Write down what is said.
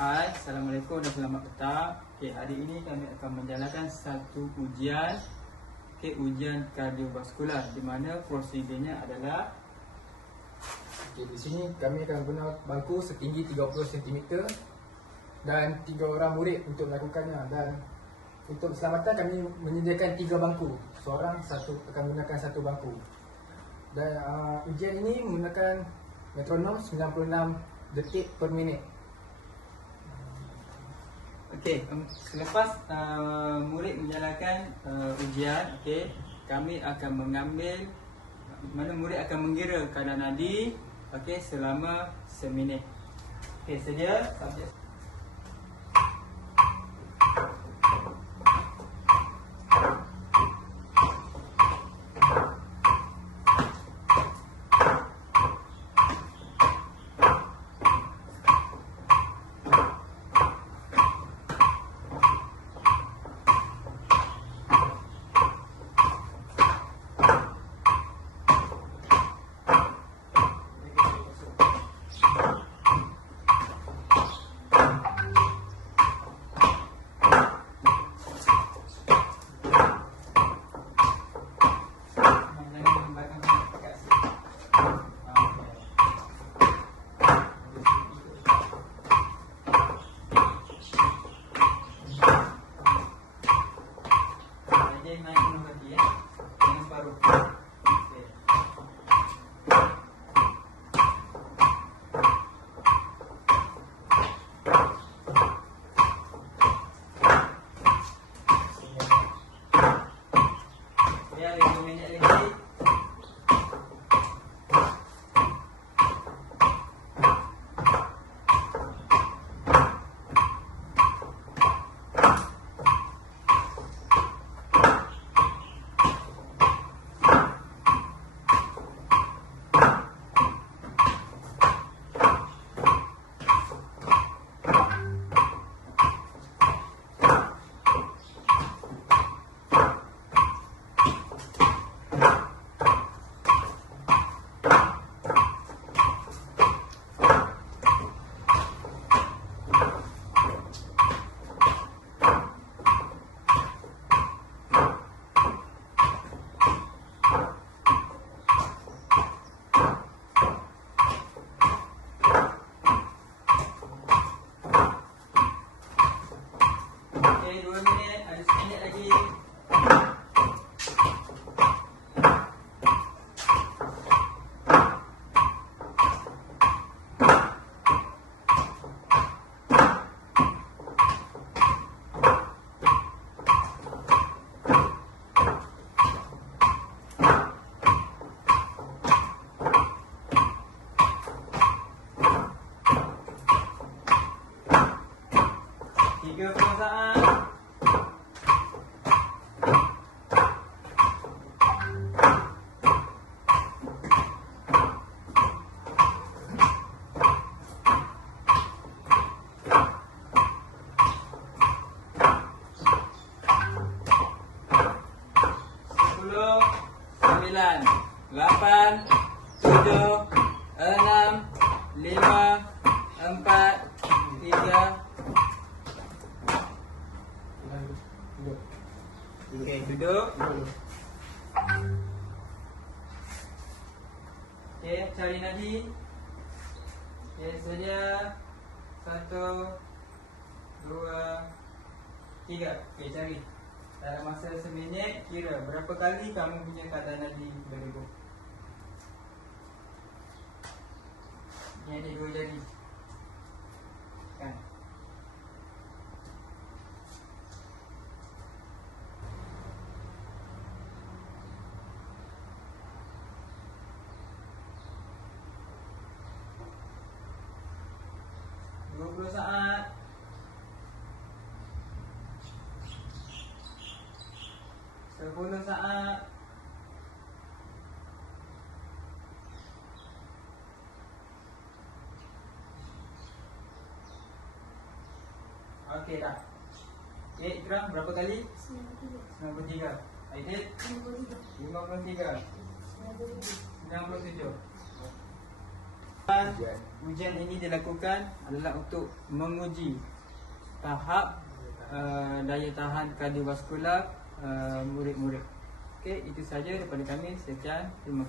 Hai, Assalamualaikum dan selamat petang. Okay, hari ini kami akan menjalankan satu ujian okay, ujian kardiovaskular di mana prosedurnya adalah Okey, di sini kami akan guna bangku setinggi 30 cm dan tiga orang murid untuk melakukannya dan untuk keselamatan kami menyediakan tiga bangku. Seorang satu akan gunakan satu bangku. Dan uh, ujian ini menggunakan metronom 96 detik per minit. Okey, um, selepas uh, murid menjalankan uh, ujian, okey, kami akan mengambil mana murid akan mengira kadar nadi okey selama seminit. Okey, sedia? Subjek Okey, dua minit. Ada seminit lagi. Tiga puluh saat. Sepuluh, sembilan, lapan, tujuh, enam, lima, empat, tiga. Okey, duduk. Okey, cari nadi. Okey, sedia. Satu, dua, tiga. Okey, cari. Dalam masa seminit, kira berapa kali kamu punya kadar nadi berdebuk. Ni ada dua jari. Kan? Dua puluh saat. Sepuluh saat. Okey dah. Okey, Ikram berapa kali? 93. Aidil 53. 97. Ujian. Ujian ini dilakukan adalah untuk menguji tahap uh, daya tahan kardiovaskular uh, murid-murid. Okey, itu saja daripada kami. Sekian. Terima kasih.